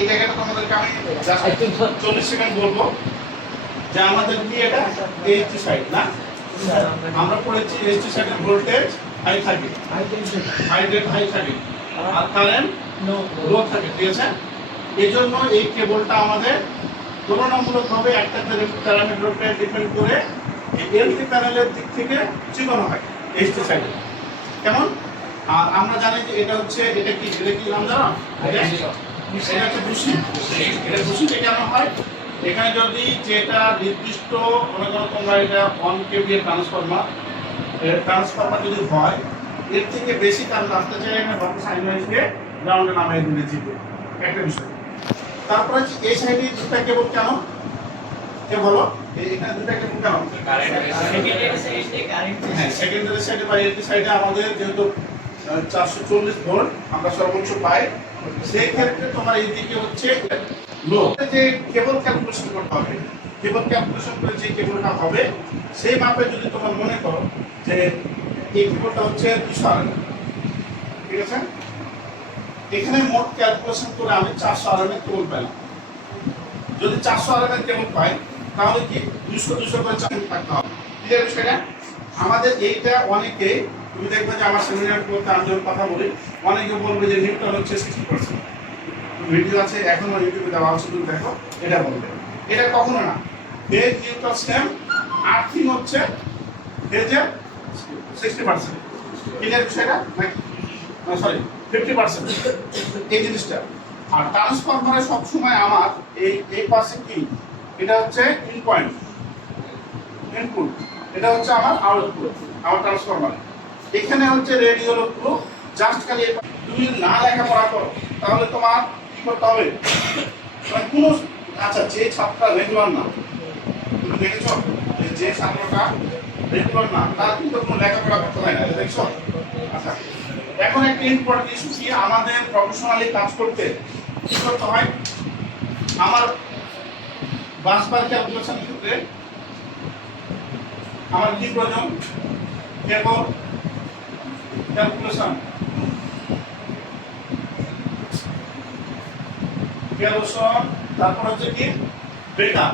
এই জায়গাটা তোমাদেরকে আমি 40 সেকেন্ড বলবো যে আমাদের কি এটা এইচটি সাইড না, আমরা পড়েছি এইচটি সাইডের ভোল্টেজ হাই থাকে, হাই থাকে, আর কারেন্ট লো থাকে, ঠিক আছে? এই জন্য এই কেবলটা আমাদের তুলনামূলকভাবে একটা প্যারামিটার উপরে ডিপেন্ড করে এলটি প্যানেলের দিক থেকে চিকন হয় এইচটি সাইডে। কেমন? আর আমরা জানি যে এটা হচ্ছে এটা কি নাম জানো? এটা হচ্ছে বুশি। এটা বুশিতে কেন হয়? এখানে যদি যেটা নির্দিষ্ট মনে করো তোমরা এটা 1 কেভি এর ট্রান্সফরমার যদি হয়, এর থেকে বেশি কারেন্ট আসতে চাই না, বাকি সাইন ওয়েভকে গ্রাউন্ডে নামিয়ে দিলে জিতবে, একটা বিষয়। তারপরে হচ্ছে এই সাইডে দুটো কেবল কেন? কে বলো এখানে দুটো কেবল কেন? হ্যাঁ, সেকেন্ডারি সাইডে বা এলটি সাইডে আমাদের যেহেতু 440 ভোল্ট আমরা সর্বোচ্চ পাই, সেই ক্ষেত্রে তোমার এইদিকে হচ্ছে লো। যে কেবল ক্যালকুলেশন করতে হবে, কেবল ক্যালকুলেশন করে যে কেবলটা হবে সেই মাপে যদি তোমার মনে করো যে এই কেবলটা হচ্ছে 200 আরএম, ঠিক আছে? এখানে মোট ক্যালকুলেশন করে আমি 400 আরএম এর কেবল পেলাম। যদি 400 আরএম এর কেবল পাই তাহলে কি 200 করে চার্জ থাকতে হবে, ক্লিয়ার বিষয়টা? আমাদের এইটা অনেকে, তুমি দেখবে যে আমার সেমিনার করতে আমি যখন কথা বলি অনেকে বলবে যে নিউটন হচ্ছে 60%, ভিডিও আছে এখনো ইউটিউবে দেওয়া আছে, তুমি দেখো, এটা বলবে। এটা কখনো না, বেজ নিউটন সেম, আর্থিং হচ্ছে বেজের 60%, ক্লিয়ার বিষয়টা? সরি 50% এই জিনিসটা। আর ট্রান্সফরমারে সবসময় আমার এই পাশে কি, এটা হচ্ছে ইনপুট, এটা হচ্ছে আমার আউটপুট, আমার ট্রান্সফরমার। এখানে হচ্ছে রেডিও লোক জাস্ট খালি তুমি না লেখাপড়া করো তাহলে তোমার কি করতে হবে, মানে কোনো, আচ্ছা যে ছাত্রটা রেগুলার না, তুমি দেখেছো যে ছাত্রটা রেগুলার না তার কিন্তু কোনো লেখাপড়া করতে হয় না, দেখছো? আচ্ছা, এখন একটা ইম্পর্টেন্ট ইস্যু কি, আমাদের প্রফেশনালি কাজ করতে কি করতে হয়? আমার বাসবার ক্যালকুলেশন ক্ষেত্রে আমার কি প্রয়োজন? কেবল ক্যালকুলেশন, তারপর হচ্ছে কি বেটা,